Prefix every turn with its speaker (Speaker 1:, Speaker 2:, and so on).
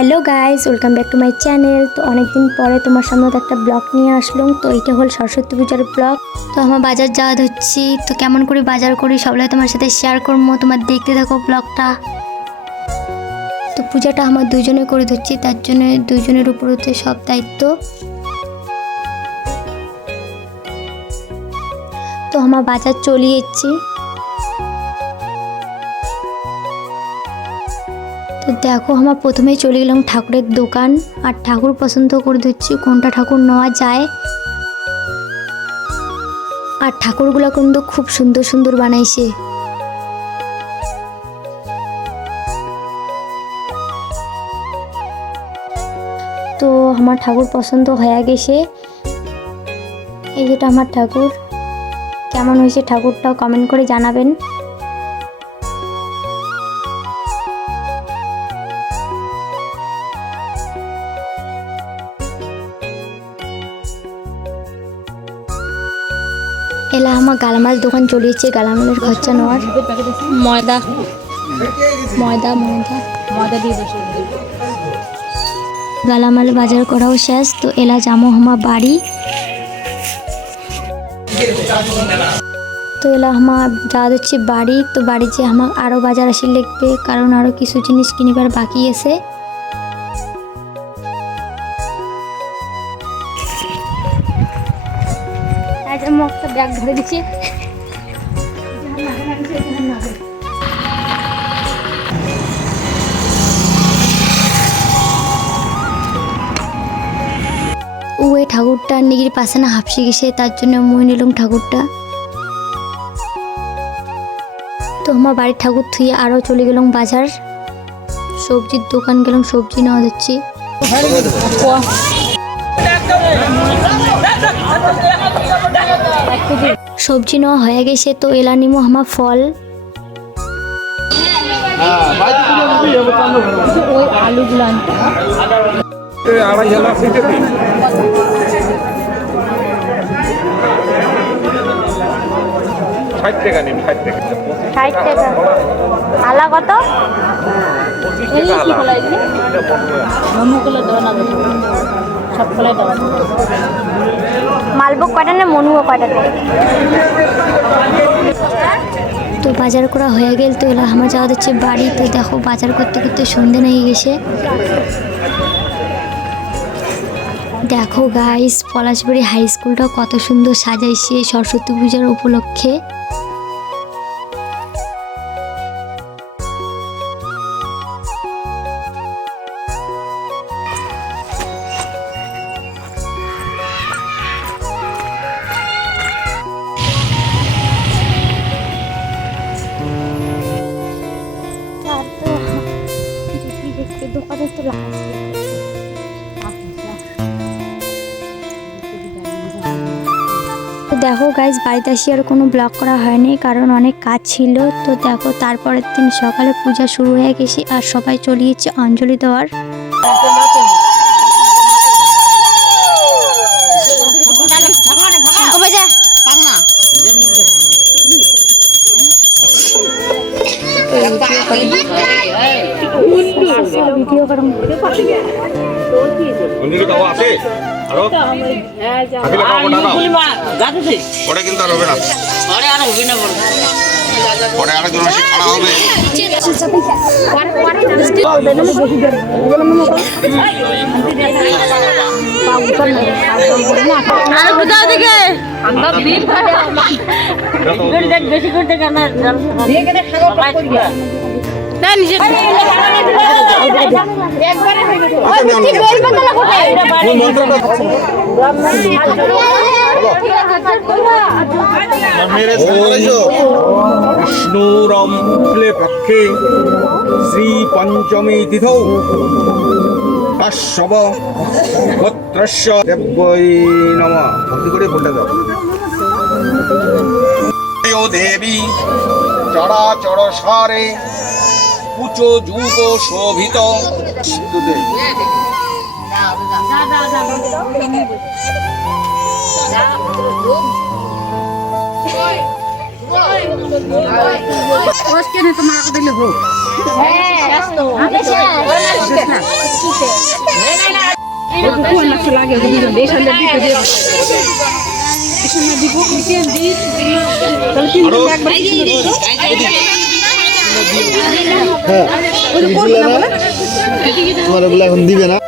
Speaker 1: Hello guys welcome back to my channel. তো অনেকদিন পরে তোমার সামনে একটা ব্লগ নিয়ে আসলাম। তো এটা হল সরস্বতী পূজার ব্লগ। তো আমার বাজার যাওয়া ধরছি। তো কেমন করে বাজার করি সবলাই তোমার সাথে শেয়ার করব। তোমার দেখতে থাকো ব্লগটা। তো পূজাটা আমার দুজনে করে ধরছি। তার জন্য দুজনের উপর হচ্ছে সব দায়িত্ব। তো আমার বাজার চলে তো দেখো, আমার প্রথমেই চলে গেলাম ঠাকুরের দোকান। আর ঠাকুর পছন্দ করে দিচ্ছি, কোনটা ঠাকুর নেওয়া যায়? আর ঠাকুরগুলো কিন্তু খুব সুন্দর সুন্দর বানাইছে। তো আমার ঠাকুর পছন্দ হয়ে গেছে। এই যেটা আমার ঠাকুর। কেমন হয়েছে ঠাকুরটাও কমেন্ট করে জানাবেন। এলা আমার গালামাল দোকান চলিয়েছে গালামালের খরচা নেওয়ার।
Speaker 2: ময়দা।
Speaker 1: ময়দা ময়দা।
Speaker 2: ময়দা দিয়ে
Speaker 1: গালামাল বাজার করাও শেষ তো এলা যাব আমার বাড়ি। তো এলা আমার যাওয়া হচ্ছে বাড়ি তো বাড়ি যে আমার আরও বাজার আসি লিখবে কারণ আরও কিছু জিনিস কিনিবার বাকি আছে। ব্যাগ ধরে দিচ্ছি ও এই ঠাকুরটা নিজের পাশে না হাফসে গেছে তার জন্য মই নিলাম ঠাকুরটা তো আমার বাড়ির ঠাকুর থুয়ে আরও চলে গেলাম বাজার সবজির দোকান গেলাম সবজি নেওয়া দিচ্ছি সবজি নেওয়া হয়ে গেছে তো এলা নিমো আমার ফল।
Speaker 2: ওই আলুগুলো
Speaker 3: ষাট টাকা। নিন ষাট টাকা
Speaker 1: ষাট টাকা আলা কত
Speaker 2: সব দেওয়া
Speaker 1: মালভোগ কয়টা না মনুও কয়টা তো বাজার করা হয়ে গেল, তো এলা আমার যাওয়া হচ্ছে বাড়িতে। দেখো, বাজার করতে করতে সন্ধে নিয়ে গেছে। দেখো গাইস পলাশবাড়ি হাই স্কুলটা কত সুন্দর সাজাইছে সরস্বতী পূজার উপলক্ষে। দেখো গাইজ বাড়িতে আসি আর কোনো ব্লগ করা হয়নি কারণ অনেক কাজ ছিল। তো দেখো তারপরের দিন সকালে পূজা শুরু হয়ে গেছে আর সবাই চলিয়েছে অঞ্জলি দেওয়ার। ভিডিও করুন
Speaker 3: অঞ্জলি খাওয়া আছে আরও থাকিলে খাওয়া না পরে আর হবে না। পরে আরেকজন এসে খাড়া হবে।
Speaker 2: আর কোথাও থেকে বেশি করতে কেন না নিজে
Speaker 3: বিষ্ণুরম শুক্লে পক্ষে শ্রী পঞ্চমী তিথৌ। কাশ্যপ গোত্রস্য দেব্যই নম। ভক্তি করে বলতে দাও। দেবী চরাচর সারে কুচো যুগ শোভিত। স্তুতে
Speaker 2: তোমার দিলে হোক
Speaker 1: হ্যাঁ
Speaker 3: আরো
Speaker 4: তোমার ওগুলো এখন দিবে না